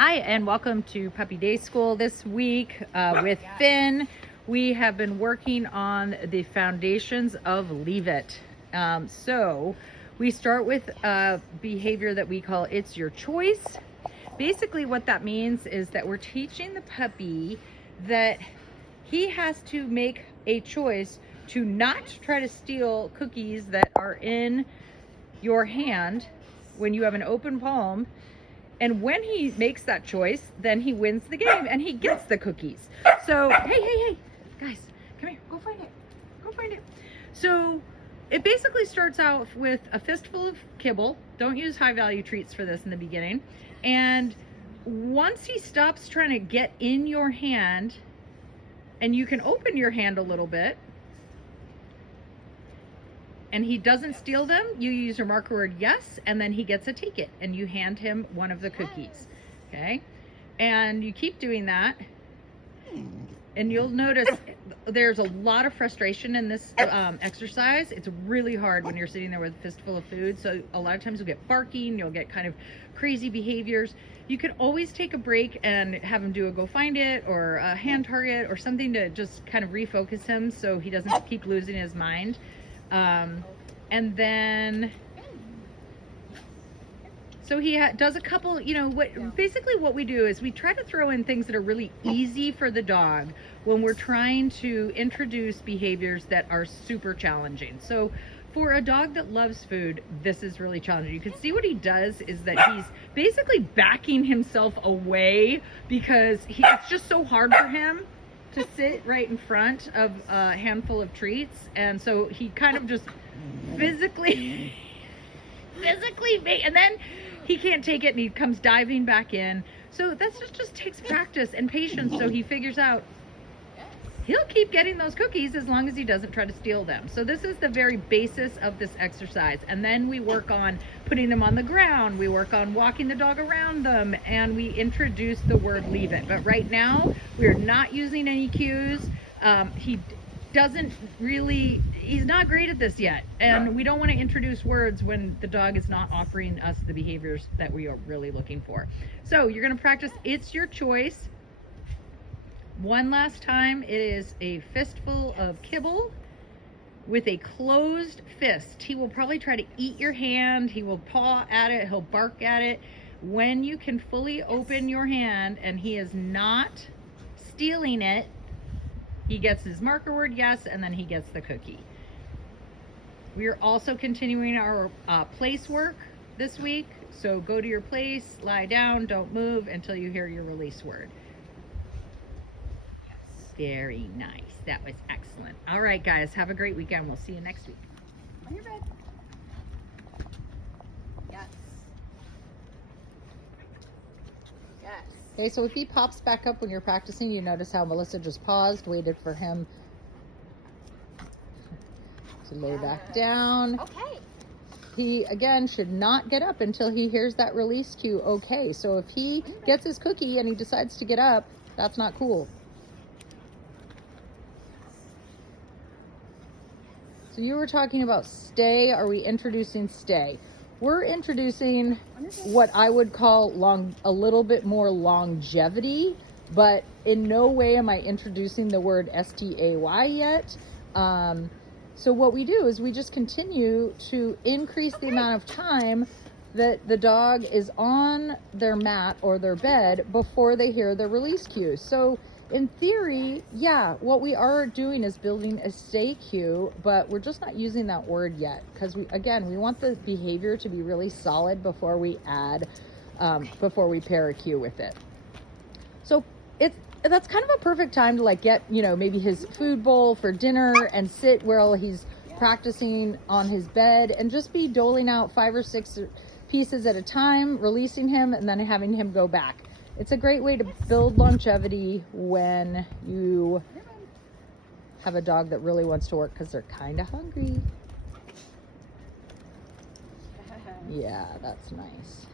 Hi, and welcome to Puppy Day School this week with Finn. We have been working on the foundations of Leave It. So we start with a behavior that we call It's Your Choice. Basically what that means is that we're teaching the puppy that he has to make a choice to not try to steal cookies that are in your hand when you have an open palm. And when he makes that choice, then he wins the game and he gets the cookies. So, hey, guys, come here, go find it. So it basically starts out with a fistful of kibble. Don't use high value treats for this in the beginning. And once he stops trying to get in your hand, and you can open your hand a little bit, and he doesn't steal them, you use your marker word yes, and then he gets a take it, and you hand him one of the cookies, okay? And you keep doing that, and you'll notice there's a lot of frustration in this exercise. It's really hard when you're sitting there with a fistful of food, so a lot of times you'll get barking, you'll get kind of crazy behaviors. You can always take a break and have him do a go find it or a hand target or something to just kind of refocus him so he doesn't keep losing his mind. And then, so he does a couple, basically what we do is we try to throw in things that are really easy for the dog when we're trying to introduce behaviors that are super challenging. So for a dog that loves food, this is really challenging. You can see what he does is that he's basically backing himself away because it's just so hard for him to sit right in front of a handful of treats, and so he kind of just physically and then he can't take it and he comes diving back in. So that's just takes practice and patience, so he figures out he'll keep getting those cookies as long as he doesn't try to steal them. So this is the very basis of this exercise. And then we work on putting them on the ground, we work on walking the dog around them, and we introduce the word leave it. But right now, we're not using any cues. He's not great at this yet. And we don't want to introduce words when the dog is not offering us the behaviors that we are really looking for. So you're gonna practice It's Your Choice. One last time, it is a fistful of kibble with a closed fist. He will probably try to eat your hand. He will paw at it. He'll bark at it. When you can fully open your hand and he is not stealing it, he gets his marker word yes, and then he gets the cookie. We are also continuing our place work this week. So go to your place, lie down, don't move until you hear your release word. Very nice. That was excellent. All right, guys, have a great weekend. We'll see you next week. On your bed. Yes. Yes. Okay, so if he pops back up when you're practicing, you notice how Melissa just paused, waited for him to lay back down. Okay. He, again, should not get up until he hears that release cue, okay. So if he gets his cookie and he decides to get up, that's not cool. So you were talking about stay. Are we introducing stay? We're introducing what I would call a little bit more longevity, but in no way am I introducing the word stay yet. So what we do is we just continue to increase the amount of time that the dog is on their mat or their bed before they hear the release cue. So in theory, yeah, what we are doing is building a stay cue, but we're just not using that word yet because we want the behavior to be really solid before we pair a cue with it. So that's kind of a perfect time to get, maybe his food bowl for dinner and sit while he's practicing on his bed and just be doling out 5 or 6 pieces at a time, releasing him and then having him go back. It's a great way to build longevity when you have a dog that really wants to work because they're kind of hungry. Yeah, that's nice.